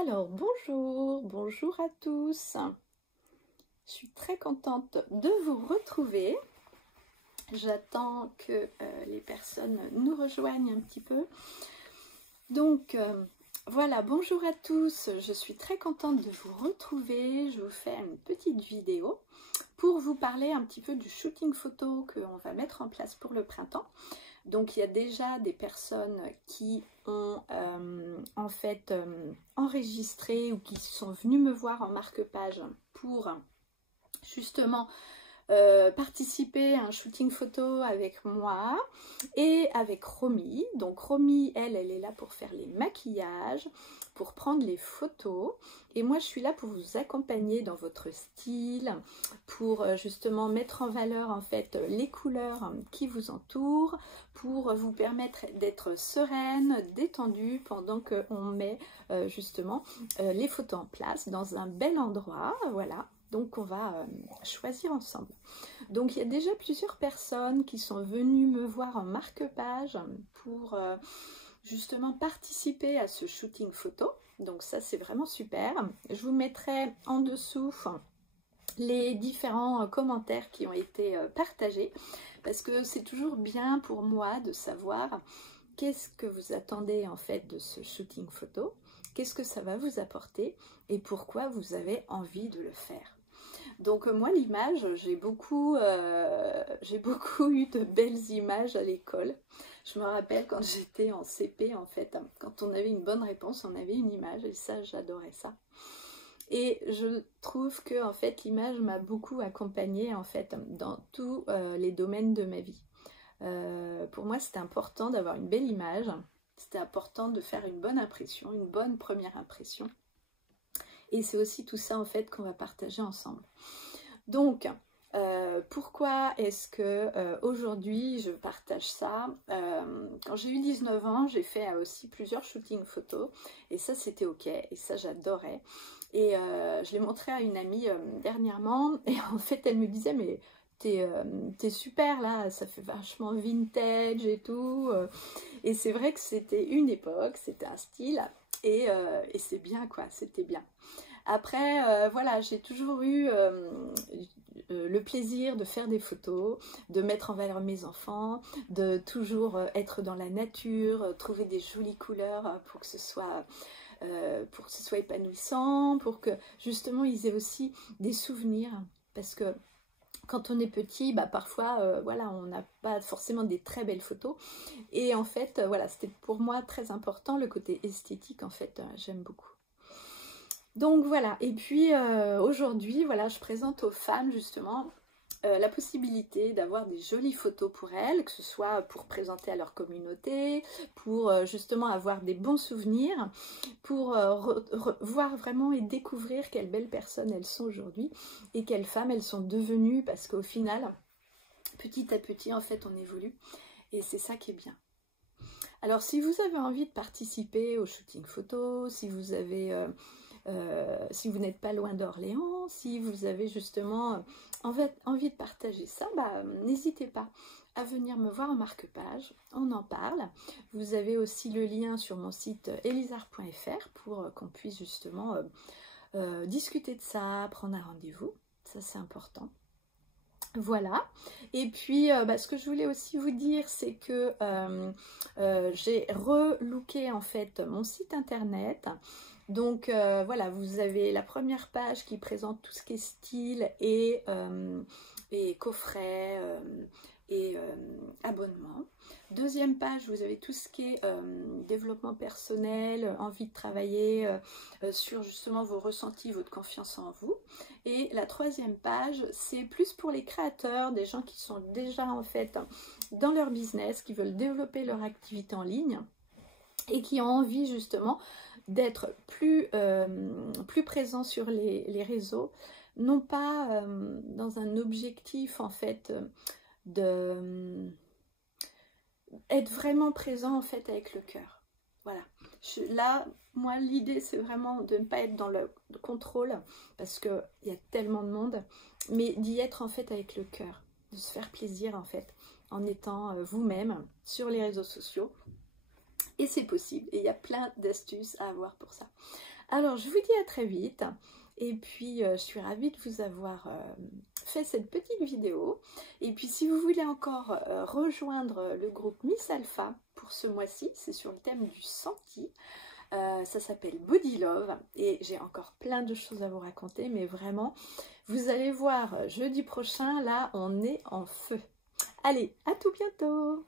Alors bonjour à tous. Je suis très contente de vous retrouver. J'attends que les personnes nous rejoignent un petit peu. Donc voilà, bonjour à tous. Je suis très contente de vous retrouver. Je vous fais une petite vidéo pour vous parler un petit peu du shooting photo qu'on va mettre en place pour le printemps. Donc il y a déjà des personnes qui ont en fait enregistré ou qui sont venues me voir en marque-page pour justement participer à un shooting photo avec moi et avec Romy. Donc Romy, elle est là pour faire les maquillages, pour prendre les photos, et moi je suis là pour vous accompagner dans votre style, pour justement mettre en valeur en fait les couleurs qui vous entourent, pour vous permettre d'être sereine, détendue pendant qu'on met justement les photos en place dans un bel endroit. Voilà. Donc on va choisir ensemble. Donc il y a déjà plusieurs personnes qui sont venues me voir en marque-page pour justement participer à ce shooting photo. Donc ça c'est vraiment super. Je vous mettrai en dessous les différents commentaires qui ont été partagés, parce que c'est toujours bien pour moi de savoir qu'est-ce que vous attendez en fait de ce shooting photo, qu'est-ce que ça va vous apporter et pourquoi vous avez envie de le faire. Donc moi l'image, j'ai beaucoup eu de belles images à l'école. Je me rappelle quand j'étais en CP en fait, quand on avait une bonne réponse, on avait une image, et ça j'adorais ça. Et je trouve que en fait l'image m'a beaucoup accompagnée en fait dans tous les domaines de ma vie. Pour moi c'était important d'avoir une belle image, c'était important de faire une bonne impression, une bonne première impression. Et c'est aussi tout ça en fait qu'on va partager ensemble. Donc pourquoi est-ce que aujourd'hui je partage ça? Quand j'ai eu 19 ans, j'ai fait aussi plusieurs shootings photos, et ça c'était ok, et ça j'adorais. Et je l'ai montré à une amie dernièrement, et en fait elle me disait mais t'es super là, ça fait vachement vintage et tout. Et c'est vrai que c'était une époque, c'était un style, et c'est bien quoi, c'était bien. Après, voilà, j'ai toujours eu le plaisir de faire des photos, de mettre en valeur mes enfants, de toujours être dans la nature, trouver des jolies couleurs pour que ce soit épanouissant, pour que justement ils aient aussi des souvenirs. Parce que quand on est petit, bah parfois, voilà, on n'a pas forcément des très belles photos. Et en fait, voilà, c'était pour moi très important, le côté esthétique, en fait, j'aime beaucoup. Donc voilà, et puis aujourd'hui, voilà, je présente aux femmes justement la possibilité d'avoir des jolies photos pour elles, que ce soit pour présenter à leur communauté, pour justement avoir des bons souvenirs, pour voir vraiment et découvrir quelles belles personnes elles sont aujourd'hui et quelles femmes elles sont devenues, parce qu'au final, petit à petit, en fait, on évolue, et c'est ça qui est bien. Alors si vous avez envie de participer au shooting photo, si vous avez... si vous n'êtes pas loin d'Orléans, si vous avez justement envie de partager ça, bah, n'hésitez pas à venir me voir en marque-page, on en parle. Vous avez aussi le lien sur mon site elisard.fr pour qu'on puisse justement discuter de ça, prendre un rendez-vous, ça c'est important. Voilà, et puis ce que je voulais aussi vous dire, c'est que j'ai relooké en fait mon site internet. Donc voilà, vous avez la première page qui présente tout ce qui est style et coffret et abonnement. Deuxième page, vous avez tout ce qui est développement personnel, envie de travailler sur justement vos ressentis, votre confiance en vous. Et la troisième page, c'est plus pour les créateurs, des gens qui sont déjà en fait dans leur business, qui veulent développer leur activité en ligne et qui ont envie justement d'être plus présents sur les réseaux, non pas dans un objectif en fait de être vraiment présent en fait avec le cœur. Voilà. Là, moi, l'idée, c'est vraiment de ne pas être dans le contrôle, parce qu'il y a tellement de monde, mais d'y être en fait avec le cœur, de se faire plaisir en fait, en étant vous-même sur les réseaux sociaux. Et c'est possible, et il y a plein d'astuces à avoir pour ça. Alors, je vous dis à très vite. Et puis, je suis ravie de vous avoir fait cette petite vidéo. Et puis, si vous voulez encore rejoindre le groupe Miss Alpha pour ce mois-ci, c'est sur le thème du senti. Ça s'appelle Body Love et j'ai encore plein de choses à vous raconter, mais vraiment, vous allez voir jeudi prochain, là, on est en feu. Allez, à tout bientôt!